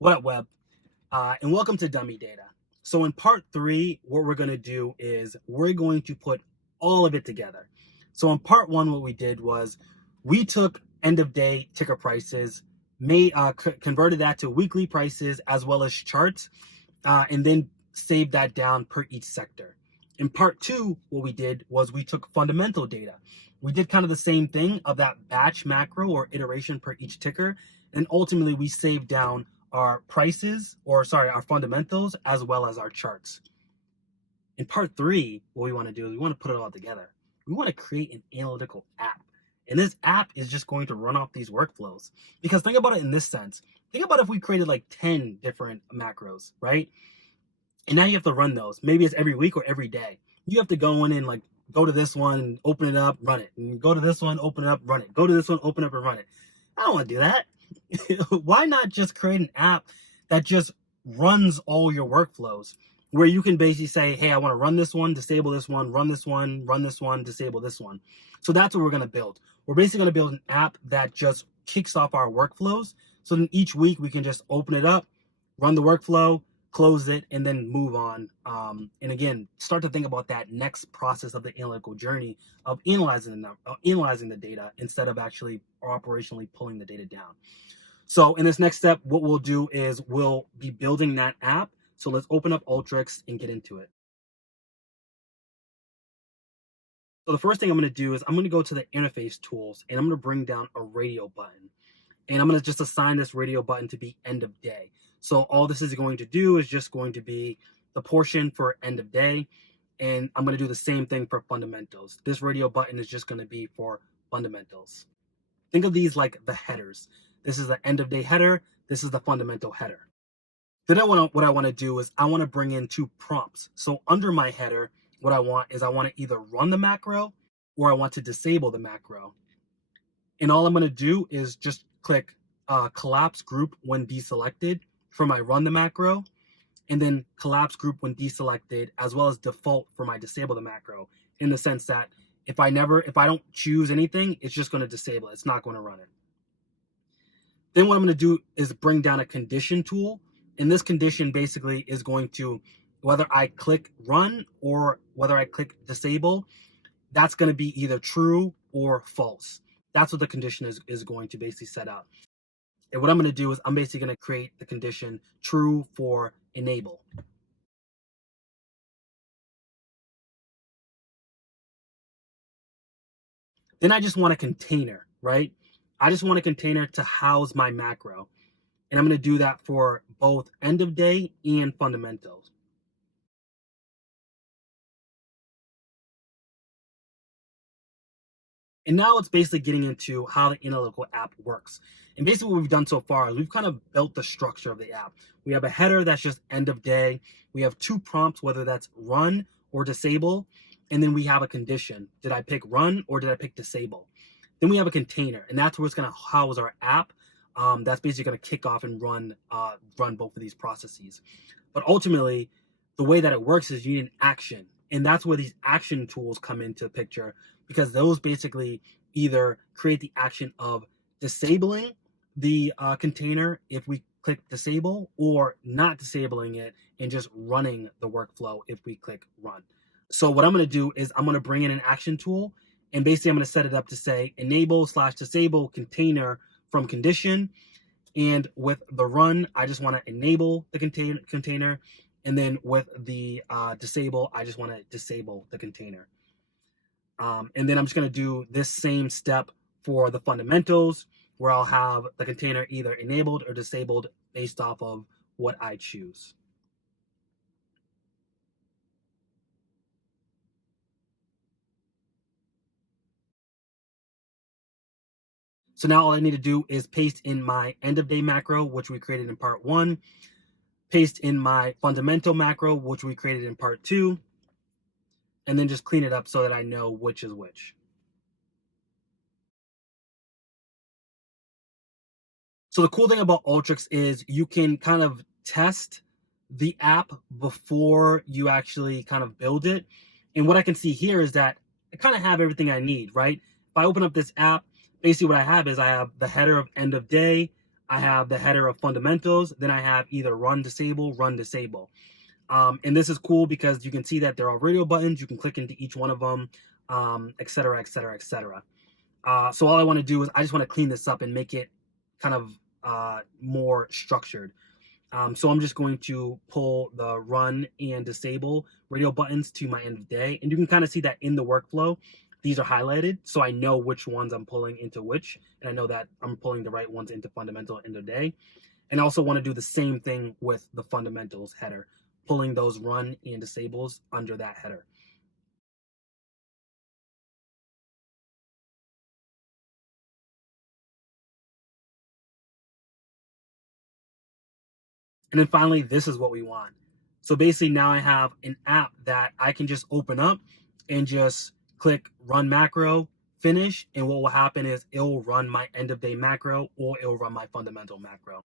What up, Web? And welcome to Dummy Data. So in part 3, what we're going to do is we're going to put all of it together. So in part 1, what we did was we took end of day ticker prices, converted that to weekly prices as well as charts, and then saved that down per each sector. In part 2, what we did was we took fundamental data. We did kind of the same thing of that batch macro or iteration per each ticker, and ultimately we saved down our our fundamentals as well as our charts. In part 3, what we want to do is we want to put it all together. We want to create an analytical app. And this app is just going to run off these workflows. Because think about it in this sense. Think about if we created like 10 different macros, right? And now you have to run those. Maybe it's every week or every day. You have to go in and like go to this one, open it up, run it. And go to this one, open it up, run it. Go to this one, open it up and run it. I don't want to do that. Why not just create an app that just runs all your workflows, where you can basically say, hey, I want to run this one, disable this one, run this one, run this one, disable this one. So that's what we're going to build. We're basically going to build an app that just kicks off our workflows. So then each week we can just open it up, run the workflow, close it, and then move on. And again, start to think about that next process of the analytical journey of analyzing the data instead of actually operationally pulling the data down. So in this next step, what we'll do is we'll be building that app. So let's open up Alteryx and get into it. So the first thing I'm going to do is I'm going to go to the interface tools and I'm going to bring down a radio button. And I'm going to just assign this radio button to be end of day. So all this is going to do is just going to be the portion for end of day. And I'm going to do the same thing for fundamentals. This radio button is just going to be for fundamentals. Think of these like the headers. This is the end of day header. This is the fundamental header. Then what I want to do is I want to bring in 2 prompts. So under my header, what I want to either run the macro or I want to disable the macro. And all I'm going to do is just click collapse group when deselected for my run the macro, and then collapse group when deselected, as well as default for my disable the macro, in the sense that if I don't choose anything, it's just going to disable it. It's not going to run it. Then what I'm going to do is bring down a condition tool. And this condition basically is going to, whether I click run or whether I click disable, that's going to be either true or false. That's what the condition is going to basically set up. And what I'm going to do is I'm basically going to create the condition true for enable. Then I just want a container, right? I just want a container to house my macro. And I'm going to do that for both end of day and fundamentals. And now it's basically getting into how the analytical app works. And basically what we've done so far is we've kind of built the structure of the app. We have a header that's just end of day. We have 2 prompts, whether that's run or disable. And then we have a condition. Did I pick run or did I pick disable? Then we have a container, and that's where it's going to house our app. That's basically going to kick off and run both of these processes. But ultimately, the way that it works is you need an action. And that's where these action tools come into the picture, because those basically either create the action of disabling the container if we click disable, or not disabling it and just running the workflow if we click run. So what I'm going to do is I'm going to bring in an action tool, and basically I'm going to set it up to say enable/disable container from condition. And with the run, I just want to enable the container. And then with the disable, I just want to disable the container. And then I'm just going to do this same step for the fundamentals, where I'll have the container either enabled or disabled based off of what I choose. So now all I need to do is paste in my end of day macro, which we created in part 1, paste in my fundamental macro, which we created in part 2, and then just clean it up so that I know which is which. So the cool thing about Alteryx is you can kind of test the app before you actually kind of build it. And what I can see here is that I kind of have everything I need, right? If I open up this app, basically what I have is I have the header of end of day. I have the header of fundamentals. Then I have either run disable, run disable. And this is cool because you can see that there are radio buttons. You can click into each one of them, et cetera, et cetera, et cetera. So all I want to do is I just want to clean this up and make it kind of more structured. So I'm just going to pull the run and disable radio buttons to my end of day. And you can kind of see that in the workflow, these are highlighted. So I know which ones I'm pulling into which, and I know that I'm pulling the right ones into fundamental end of day. And I also want to do the same thing with the fundamentals header, pulling those run and disables under that header. And then finally, this is what we want. So basically now I have an app that I can just open up and just click run macro, finish, and what will happen is it'll run my end of day macro or it'll run my fundamental macro.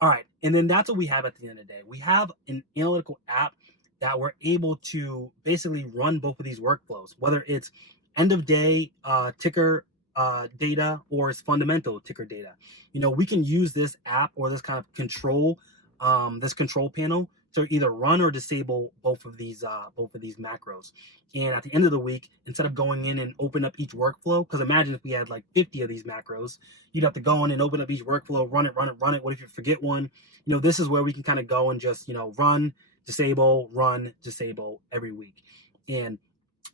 All right, and then that's what we have at the end of the day. We have an analytical app that we're able to basically run both of these workflows, whether it's end of day ticker data or it's fundamental ticker data. We can use this app or this kind of control, this control panel to either run or disable both of these macros. And at the end of the week, instead of going in and open up each workflow, because imagine if we had like 50 of these macros, you'd have to go in and open up each workflow, run it, run it, run it. What if you forget one? This is where we can kind of go and just, run, disable every week. And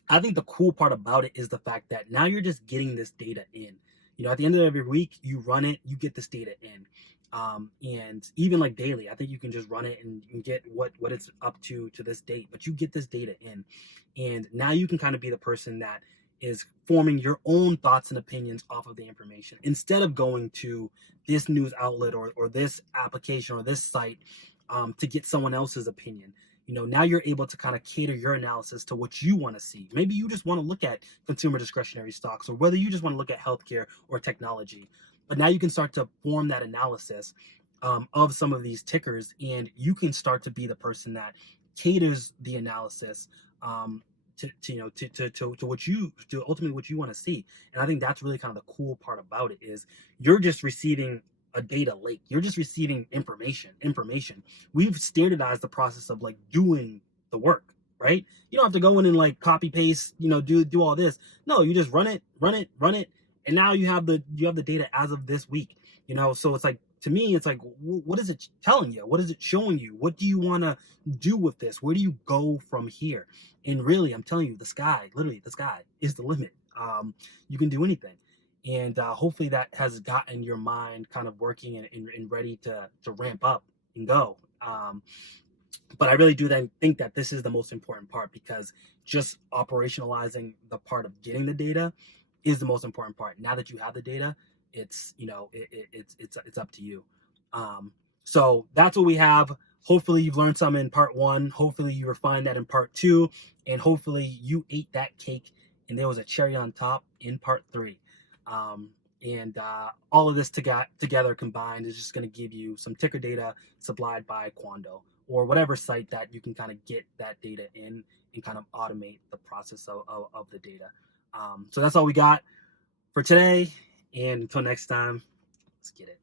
I think the cool part about it is the fact that now you're just getting this data in. At the end of every week, you run it, you get this data in. And even like daily, I think you can just run it and you can get what it's up to this date, but you get this data in. And now you can kind of be the person that is forming your own thoughts and opinions off of the information instead of going to this news outlet or this application or this site to get someone else's opinion. Now you're able to kind of cater your analysis to what you want to see. Maybe you just want to look at consumer discretionary stocks, or whether you just want to look at healthcare or technology. But now you can start to form that analysis of some of these tickers, and you can start to be the person that caters the analysis to what you to ultimately what you want to see. And I think that's really kind of the cool part about it is you're just receiving a data lake. You're just receiving information. We've standardized the process of like doing the work, right? You don't have to go in and like copy paste, do all this. No, you just run it, and now you have the data as of this week. So it's like, to me, it's like, what is it telling you? What is it showing you? What do you want to do with this? Where do you go from here? And really, I'm telling you, literally the sky is the limit. You can do anything. And hopefully that has gotten your mind kind of working and ready to ramp up and go. But I really do then think that this is the most important part, because just operationalizing the part of getting the data is the most important part. Now that you have the data, it's it's up to you. So that's what we have. Hopefully you've learned some in part 1. Hopefully you refined that in part 2, and hopefully you ate that cake and there was a cherry on top in part 3. And all of this together combined is just going to give you some ticker data supplied by Quando or whatever site that you can kind of get that data in and kind of automate the process of the data. So that's all we got for today. And until next time, let's get it.